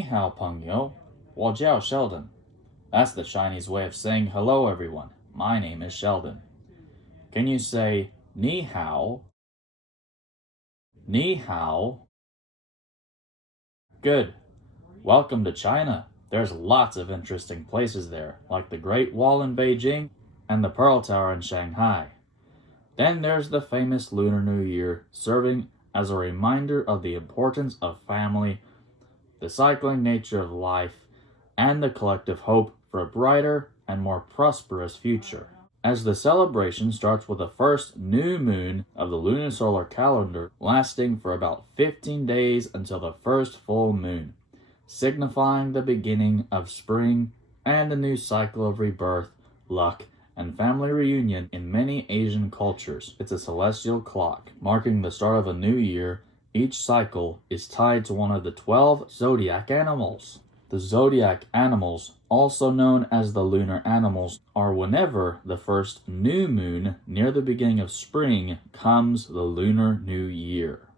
Ni hao, 朋友,我叫 Sheldon. That's the Chinese way of saying hello, everyone. My name is Sheldon. Can you say Ni hao? Ni hao? Good. Welcome to China. There's lots of interesting places there, like the Great Wall in Beijing and the Pearl Tower in Shanghai. Then there's the famous Lunar New Year, serving as a reminder of the importance of family, the cycling nature of life, and the collective hope for a brighter and more prosperous future. As the celebration starts with the first new moon of the lunisolar calendar, lasting for about 15 days until the first full moon, signifying the beginning of spring and a new cycle of rebirth, luck, and family reunion. In many Asian cultures, it's a celestial clock, marking the start of a new year. Each cycle is tied to one of the 12 zodiac animals. The zodiac animals, also known as the lunar animals, are whenever the first new moon near the beginning of spring comes the Lunar New Year.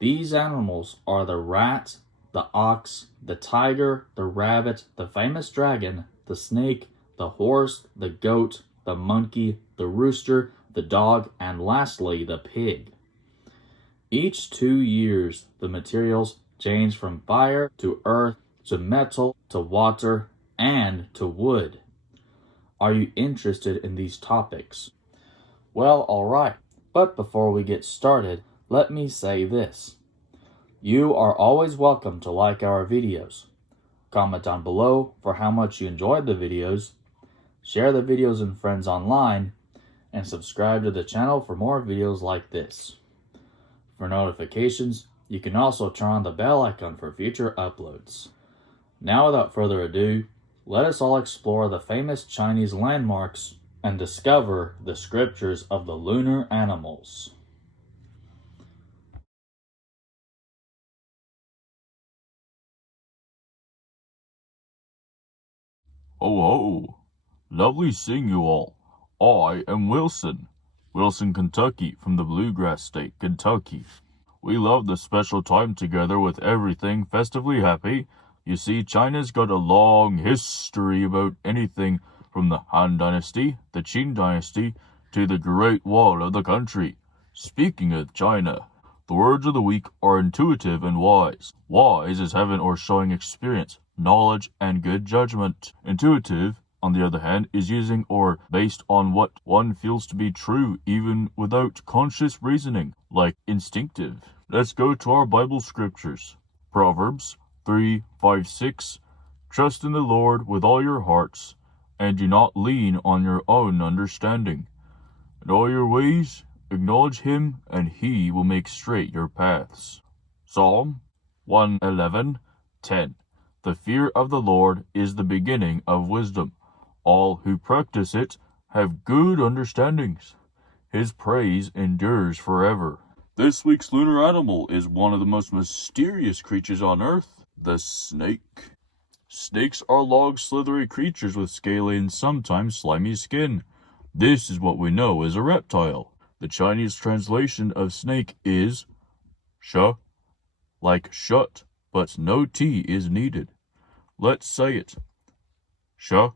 These animals are the rat, the ox, the tiger, the rabbit, the famous dragon, the snake, the horse, the goat, the monkey, the rooster, the dog, and lastly, the pig. Each 2 years, the materials change from fire to earth to metal to water and to wood. Are you interested in these topics? Well, alright, but before we get started, let me say this. You are always welcome to like our videos. Comment down below for how much you enjoyed the videos, share the videos with friends online, and subscribe to the channel for more videos like this. For notifications, you can also turn on the bell icon for future uploads. Now, without further ado, let us all explore the famous Chinese landmarks and discover the scriptures of the lunar animals. Ho ho! Lovely seeing you all. I am Wilson, Kentucky, from the Bluegrass state, Kentucky. We love the special time together with everything festively happy. You see, China's got a long history about anything from the Han Dynasty, the Qin Dynasty, to the Great Wall of the country. Speaking of China, the words of the week are intuitive and wise. Wise is having or showing experience, knowledge, and good judgment. Intuitive, on the other hand, is using or based on what one feels to be true even without conscious reasoning, like instinctive. Let's go to our Bible scriptures. Proverbs 3:5-6. Trust in the Lord with all your hearts, and do not lean on your own understanding. In all your ways acknowledge him, and he will make straight your paths. Psalm 111:10. The fear of the Lord is the beginning of wisdom. All who practice it have good understandings. His praise endures forever. This week's lunar animal is one of the most mysterious creatures on Earth, the snake. Snakes are long, slithery creatures with scaly and sometimes slimy skin. This is what we know as a reptile. The Chinese translation of snake is sha, like shut, but no T is needed. Let's say it. Sha.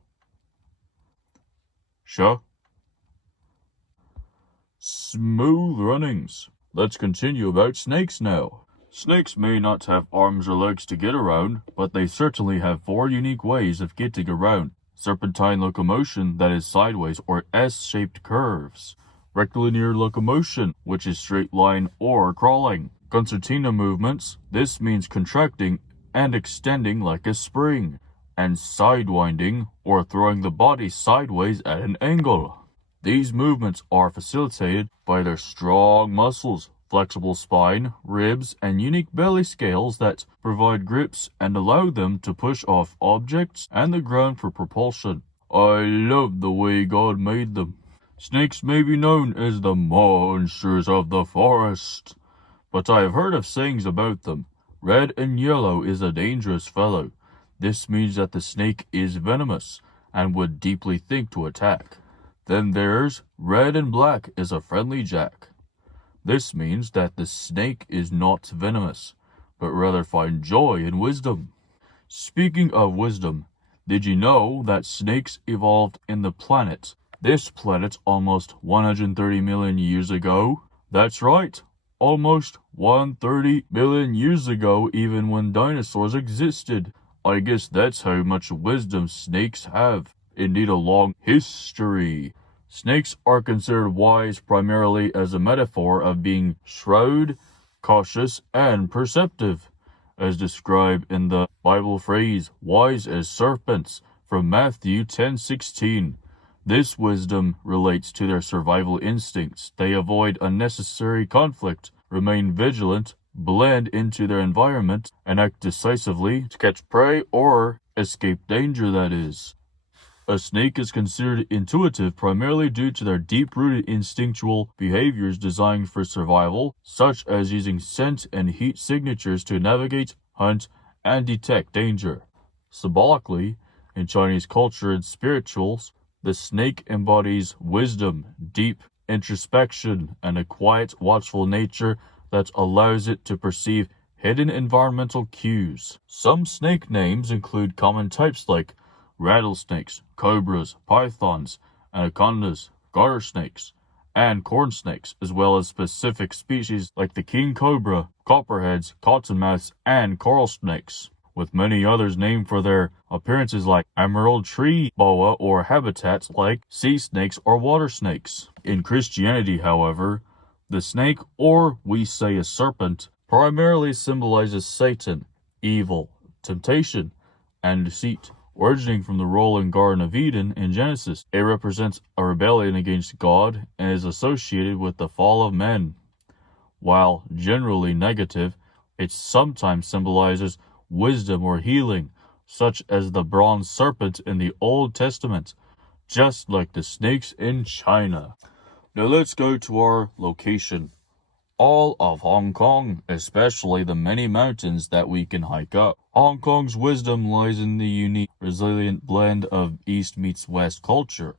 Sha. Smooth runnings. Let's continue about snakes now. Snakes may not have arms or legs to get around, but they certainly have 4 unique ways of getting around. Serpentine locomotion, that is sideways or S-shaped curves. Rectilinear locomotion, which is straight line or crawling. Concertina movements, this means contracting and extending like a spring. And sidewinding, or throwing the body sideways at an angle. These movements are facilitated by their strong muscles, flexible spine, ribs, and unique belly scales that provide grips and allow them to push off objects and the ground for propulsion. I love the way God made them. Snakes may be known as the monsters of the forest, but I have heard of sayings about them. Red and yellow is a dangerous fellow. This means that the snake is venomous and would deeply think to attack. Then there's red and black is a friendly jack. This means that the snake is not venomous, but rather find joy in wisdom. Speaking of wisdom, did you know that snakes evolved in the planet? This planet almost 130 million years ago? That's right, almost 130 million years ago, even when dinosaurs existed. I guess that's how much wisdom snakes have. Indeed, a long history. Snakes are considered wise primarily as a metaphor of being shrewd, cautious, and perceptive, as described in the Bible phrase, wise as serpents, from Matthew 10:16. This wisdom relates to their survival instincts. They avoid unnecessary conflict, remain vigilant, blend into their environment, and act decisively to catch prey or escape danger, that is. A snake is considered intuitive primarily due to their deep-rooted instinctual behaviors designed for survival, such as using scent and heat signatures to navigate, hunt, and detect danger. Symbolically, in Chinese culture and spirituals, the snake embodies wisdom, deep introspection, and a quiet, watchful nature that allows it to perceive hidden environmental cues. Some snake names include common types like rattlesnakes, cobras, pythons, anacondas, garter snakes, and corn snakes, as well as specific species like the king cobra, copperheads, cottonmouths, and coral snakes, with many others named for their appearances like emerald tree boa or habitats like sea snakes or water snakes. In Christianity, however, the snake, or we say a serpent, primarily symbolizes Satan, evil, temptation, and deceit. Originating from the role in Garden of Eden in Genesis, it represents a rebellion against God and is associated with the fall of men. While generally negative, it sometimes symbolizes wisdom or healing, such as the bronze serpent in the Old Testament, just like the snakes in China. Now let's go to our location. All of Hong Kong, especially the many mountains that we can hike up. Hong Kong's wisdom lies in the unique, resilient blend of East meets West culture,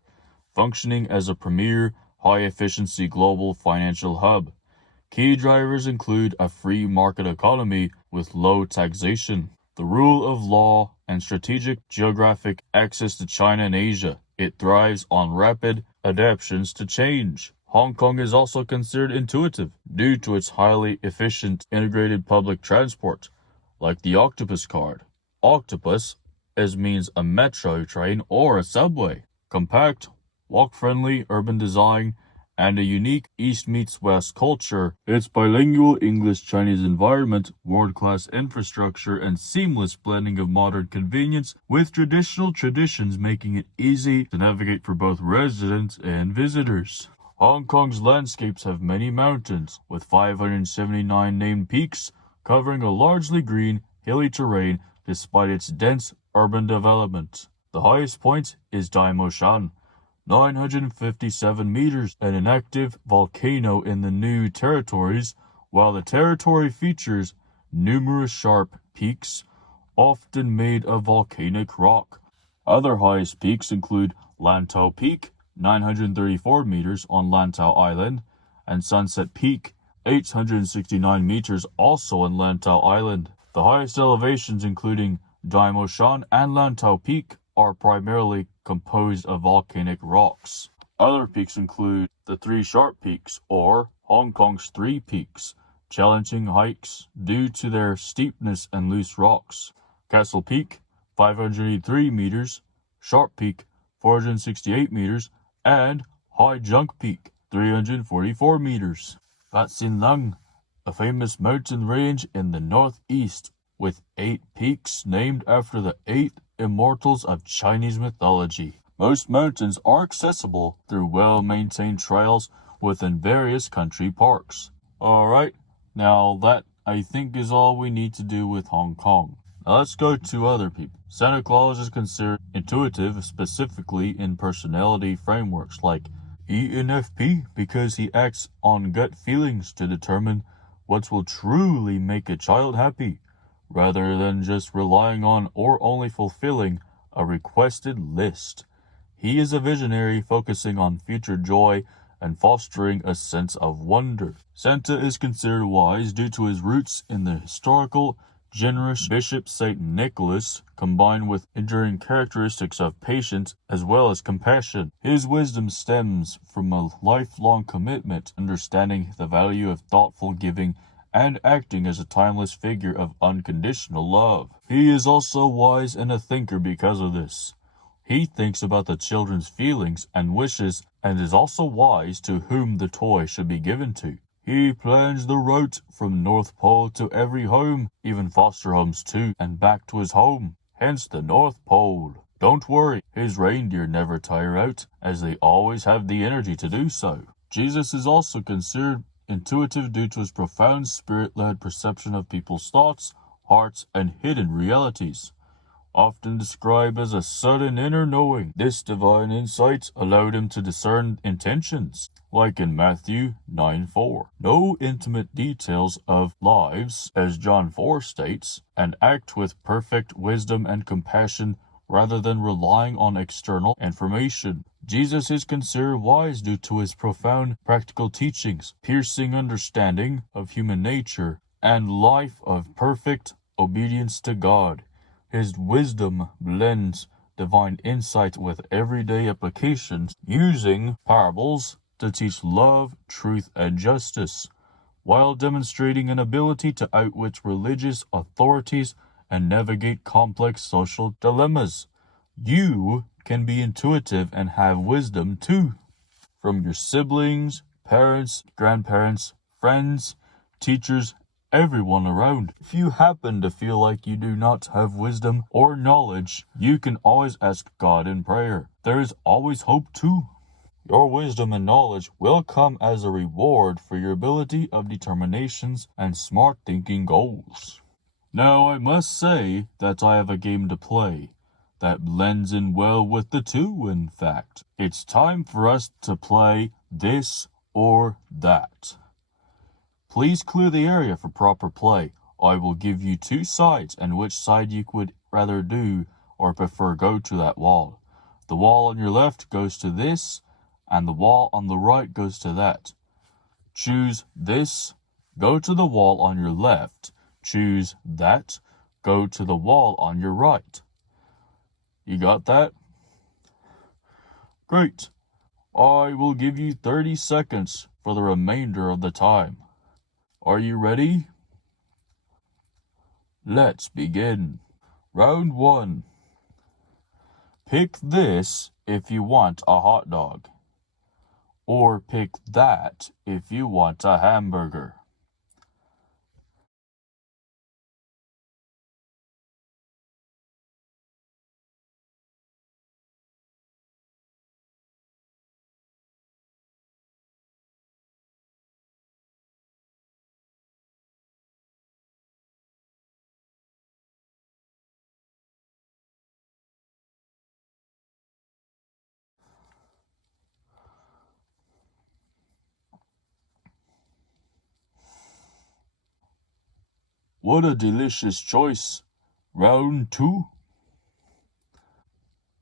functioning as a premier, high-efficiency global financial hub. Key drivers include a free market economy with low taxation, the rule of law, and strategic geographic access to China and Asia. It thrives on rapid adaptations to change. Hong Kong is also considered intuitive due to its highly efficient integrated public transport, like the Octopus card. Octopus means a metro train or a subway. Compact, walk-friendly urban design, and a unique East meets West culture. Its bilingual English-Chinese environment, world-class infrastructure, and seamless blending of modern convenience with traditional traditions, making it easy to navigate for both residents and visitors. Hong Kong's landscapes have many mountains, with 579 named peaks, covering a largely green, hilly terrain despite its dense urban development. The highest point is Daimoshan, 957 meters, and an active volcano in the New Territories, while the territory features numerous sharp peaks, often made of volcanic rock. Other highest peaks include Lantau Peak, 934 meters on Lantau Island, and Sunset Peak, 869 meters also on Lantau Island. The highest elevations, including Daimoshan and Lantau Peak, are primarily composed of volcanic rocks. Other peaks include the Three Sharp Peaks, or Hong Kong's Three Peaks, challenging hikes due to their steepness and loose rocks. Castle Peak, 583 meters, Sharp Peak, 468 meters, and High Junk Peak, 344 meters. Bat Sin Lung, a famous mountain range in the northeast, with 8 peaks named after the 8 immortals of Chinese mythology. Most mountains are accessible through well-maintained trails within various country parks. Alright, now that I think is all we need to do with Hong Kong. Now let's go to other people. Santa Claus is considered intuitive, specifically in personality frameworks like ENFP, because he acts on gut feelings to determine what will truly make a child happy, rather than just relying on or only fulfilling a requested list. He is a visionary focusing on future joy and fostering a sense of wonder. Santa is considered wise due to his roots in the historical, generous Bishop St. Nicholas, combined with enduring characteristics of patience as well as compassion. His wisdom stems from a lifelong commitment, understanding the value of thoughtful giving and acting as a timeless figure of unconditional love. He is also wise and a thinker because of this. He thinks about the children's feelings and wishes and is also wise to whom the toy should be given to. He plans the route from North Pole to every home, even foster homes too, and back to his home, hence the North Pole. Don't worry, his reindeer never tire out, as they always have the energy to do so. Jesus is also considered intuitive due to his profound spirit-led perception of people's thoughts, hearts, and hidden realities. Often described as a sudden inner knowing, this divine insight allowed him to discern intentions, like in Matthew 9:4. No intimate details of lives, as John 4 states, and act with perfect wisdom and compassion rather than relying on external information. Jesus is considered wise due to his profound practical teachings, piercing understanding of human nature, and life of perfect obedience to God. His wisdom blends divine insight with everyday applications, using parables to teach love, truth, and justice, while demonstrating an ability to outwit religious authorities and navigate complex social dilemmas. You can be intuitive and have wisdom too, from your siblings, parents, grandparents, friends, teachers, everyone around. If you happen to feel like you do not have wisdom or knowledge, you can always ask God in prayer. There is always hope too. Your wisdom and knowledge will come as a reward for your ability of determinations and smart thinking goals. Now I must say that I have a game to play that blends in well with the two, in fact. It's time for us to play this or that. Please clear the area for proper play. I will give you two sides and which side you would rather do or prefer go to that wall. The wall on your left goes to this, and the wall on the right goes to that. Choose this, go to the wall on your left. Choose that, go to the wall on your right. You got that? Great. I will give you 30 seconds for the remainder of the time. Are you ready? Let's begin. Round 1. Pick this if you want a hot dog. Or pick that if you want a hamburger. What a delicious choice. Round 2.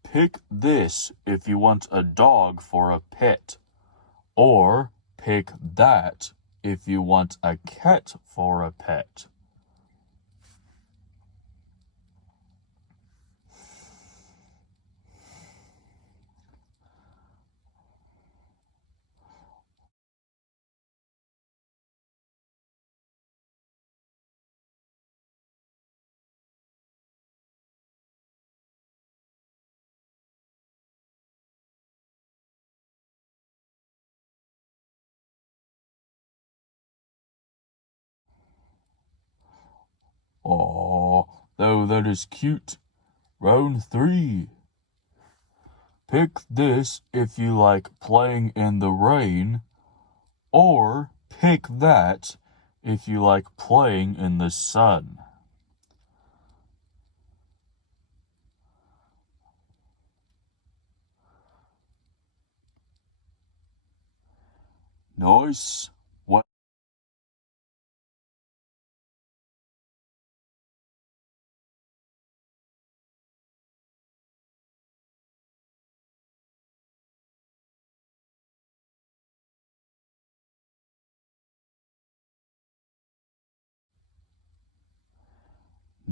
Pick this if you want a dog for a pet. Or pick that if you want a cat for a pet. Oh, though that is cute. Round 3. Pick this if you like playing in the rain, or pick that if you like playing in the sun. Nice.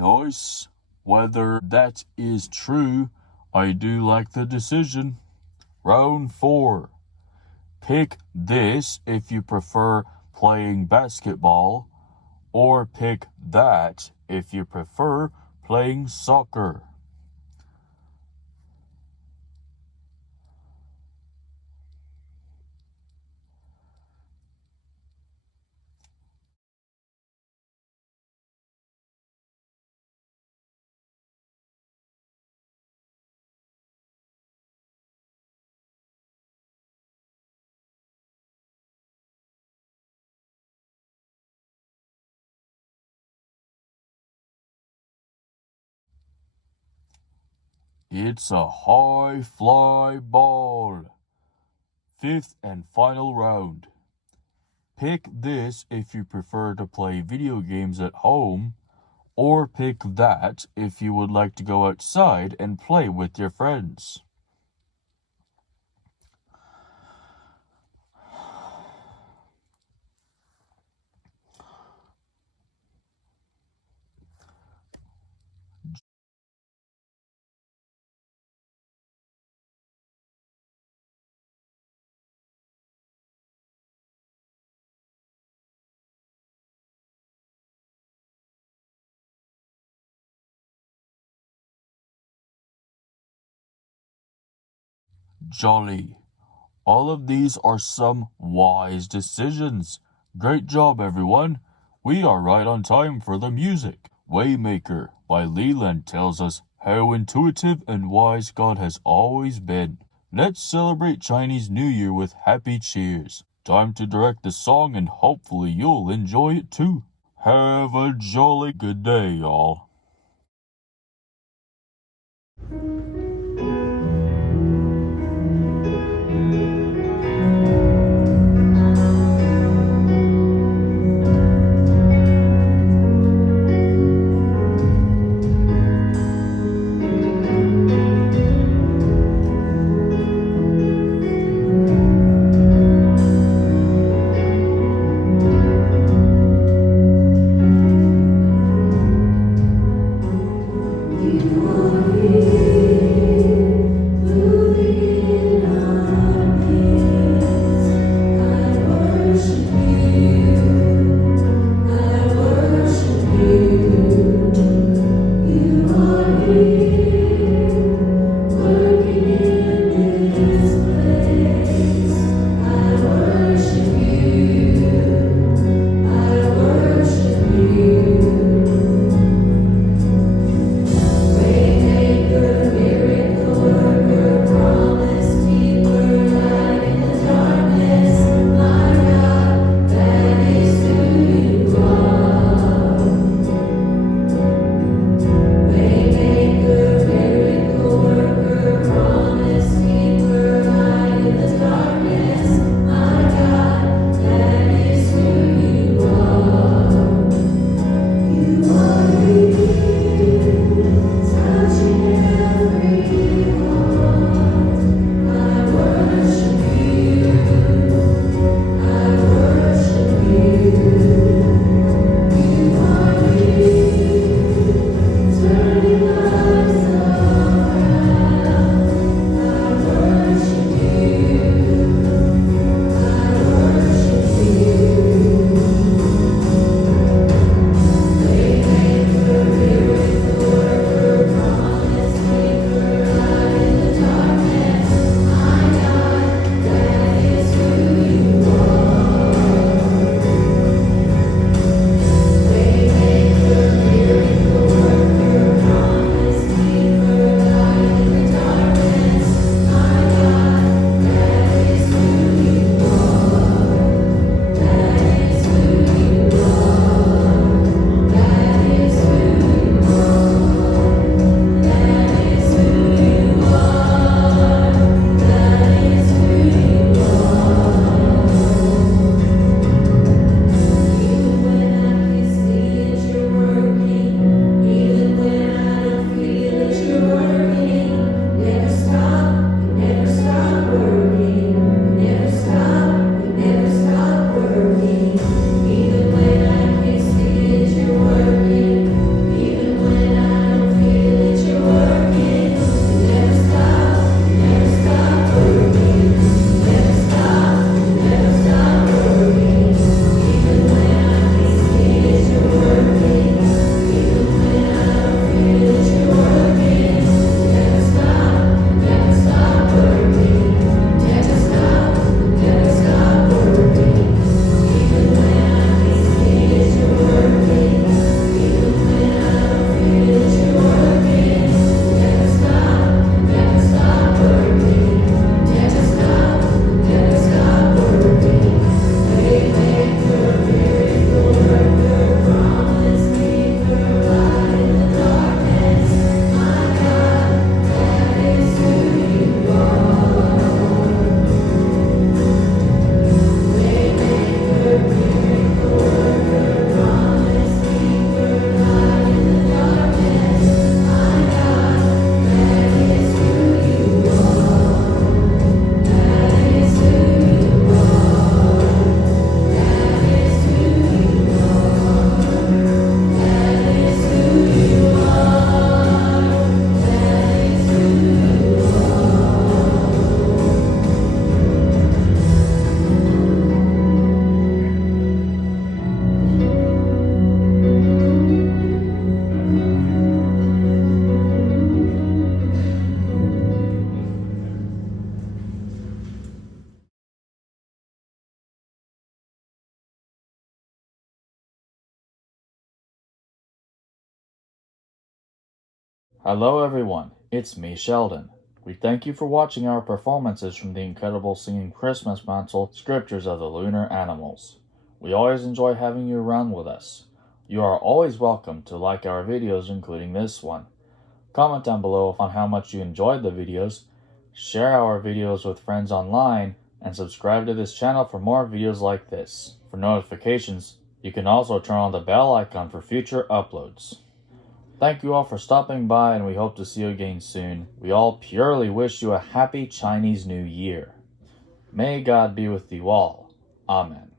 Nice. Whether that is true, I do like the decision. Round 4. Pick this if you prefer playing basketball, or pick that if you prefer playing soccer. It's a high fly ball. 5th and final round. Pick this if you prefer to play video games at home, or pick that if you would like to go outside and play with your friends. Jolly. All of these are some wise decisions. Great job, everyone. We are right on time for the music. Waymaker by Leeland tells us how intuitive and wise God has always been. Let's celebrate Chinese New Year with happy cheers. Time to direct the song and hopefully you'll enjoy it too. Have a jolly good day, y'all. Hello everyone, it's me Sheldon. We thank you for watching our performances from the Incredible Singing Christmas Mantel scriptures of the Lunar Animals. We always enjoy having you around with us. You are always welcome to like our videos, including this one. Comment down below on how much you enjoyed the videos, share our videos with friends online, and subscribe to this channel for more videos like this. For notifications, you can also turn on the bell icon for future uploads. Thank you all for stopping by, and we hope to see you again soon. We all purely wish you a happy Chinese New Year. May God be with you all. Amen.